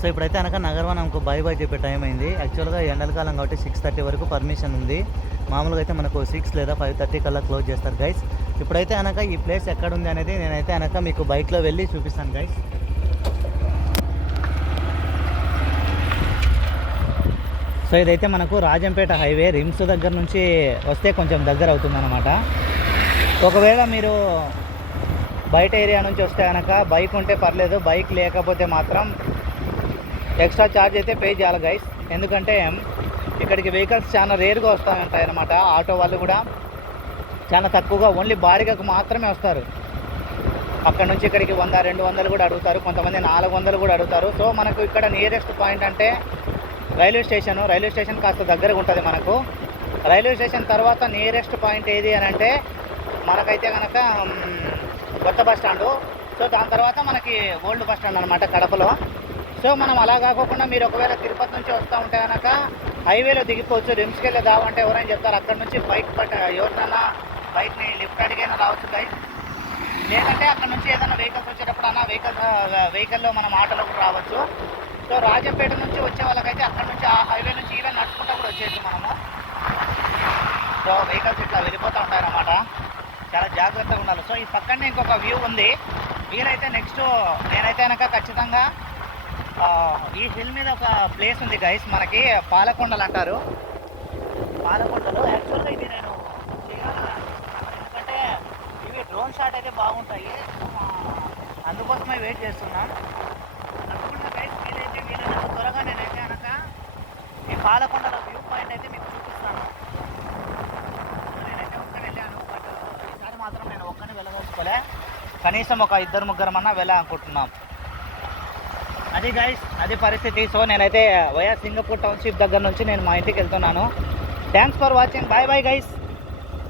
So ఇప్పుడైతే కనుక నగరవనంకు bye bye చెప్పే టైం అయింది. యాక్చువల్గా ఎండలకాలం కాబట్టి 6:30 వరకు పర్మిషన్ ఉంది. మామూలుగా అయితే మనకు 6 లేదా 5:30 కల్లా క్లోజ్ చేస్తారు గైస్. ఇప్పుడైతే కనుక ఈ ప్లేస్ ఎక్కడ ఉంది అనేది నేనైతే కనుక మీకు బైక్లో వెళ్ళి చూపిస్తాను గైస్. సో ఇదైతే మనకు రాజంపేట హైవే రిమ్స్ దగ్గర నుంచి వస్తే కొంచెం దగ్గర అవుతుందన్నమాట. ఒకవేళ మీరు బయట ఏరియా నుంచి వస్తే కనుక బైక్ ఉంటే పర్లేదు, బైక్ లేకపోతే మాత్రం ఎక్స్ట్రా ఛార్జ్ అయితే పే చేయాలి గైస్. ఎందుకంటే ఇక్కడికి వెహికల్స్ చాలా రేర్గా వస్తూ ఉంటాయి అన్నమాట. ఆటో వాళ్ళు కూడా చాలా తక్కువగా ఓన్లీ బాడిగకు మాత్రమే వస్తారు. అక్కడ నుంచి ఇక్కడికి 100-200 కూడా అడుగుతారు, కొంతమంది 400 కూడా అడుగుతారు. సో మనకు ఇక్కడ నియరెస్ట్ పాయింట్ అంటే రైల్వే స్టేషన్ కాస్త దగ్గరగా ఉంటుంది మనకు. రైల్వే స్టేషన్ తర్వాత నియరెస్ట్ పాయింట్ ఏది అని అంటే మనకైతే కనుక కొత్త బస్ స్టాండు. సో దాని తర్వాత మనకి ఓల్డ్ బస్ స్టాండ్ అనమాట కడపలో. సో మనం అలా కాకుండా మీరు ఒకవేళ తిరుపతి నుంచి వస్తూ ఉంటే కనుక హైవేలో దిగిపోవచ్చు. రిమ్స్కి వెళ్ళి దావంటే ఎవరైనా చెప్తారు, అక్కడ నుంచి బైక్ ఎవరినైనా బైక్ని లిఫ్ట్ అడిగైనా రావచ్చు బైక్. లేదంటే అక్కడ నుంచి ఏదైనా వెహికల్స్ వచ్చేటప్పుడు అన్న వెహికల్లో మనం ఆటోలో కూడా రావచ్చు. సో రాజంపేట నుంచి వచ్చే వాళ్ళకైతే అక్కడ నుంచి ఆ హైవే నుంచి ఈవెన్ నడుచుకుంటూ కూడా వచ్చేసి మనము. సో వెహికల్స్ ఇట్లా వెళ్ళిపోతూ ఉంటాయన్నమాట, చాలా జాగ్రత్తగా ఉండాలి. సో ఈ పక్కనే ఇంకొక వ్యూ ఉంది. వీలైతే నెక్స్ట్ నేనైతే కనుక ఖచ్చితంగా ఈ హిల్ మీద ఒక ప్లేస్ ఉంది గైస్, మనకి పాలకొండలు అంటారు. పాలకొండలు యాక్చువల్గా ఇది నేను ఎందుకంటే ఇవి డ్రోన్ షాట్ అయితే బాగుంటాయి, అందుకోసమే వెయిట్ చేస్తున్నాను. అనుకున్న గైస్ వీలైనంత త్వరగా నేనైతే కనుక ఈ పాలకొండల వ్యూ పాయింట్ అయితే మీకు చూపిస్తాను. నేనైతే ఒక్క వెళ్ళాను, బట్ ఈసారి మాత్రం నేను ఒక్కనే వెళ్ళదలుచుకోలే, కనీసం ఒక 2-3 వెళ్ళాలనుకుంటున్నాం. అది గైస్, అది పరిస్థితి. సో నేనైతే వయా సింగపూర్ టౌన్షిప్ దగ్గర నుంచి నేను మా ఇంటికి వెళ్తున్నాను. Thanks for watching, bye bye guys.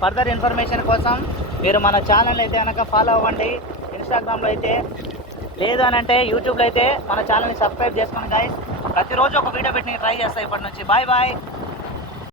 Further information కోసం మీరు మన ఛానల్ అయితే కనుక ఫాలో అవ్వండి. ఇన్స్టాగ్రామ్లో అయితే లేదు అని అంటే యూట్యూబ్లో అయితే మన ఛానల్ని సబ్స్క్రైబ్ చేసుకోండి గైస్. ప్రతిరోజు ఒక వీడియో పెట్టి ట్రై చేస్తాను ఇప్పటి నుంచి. Bye bye.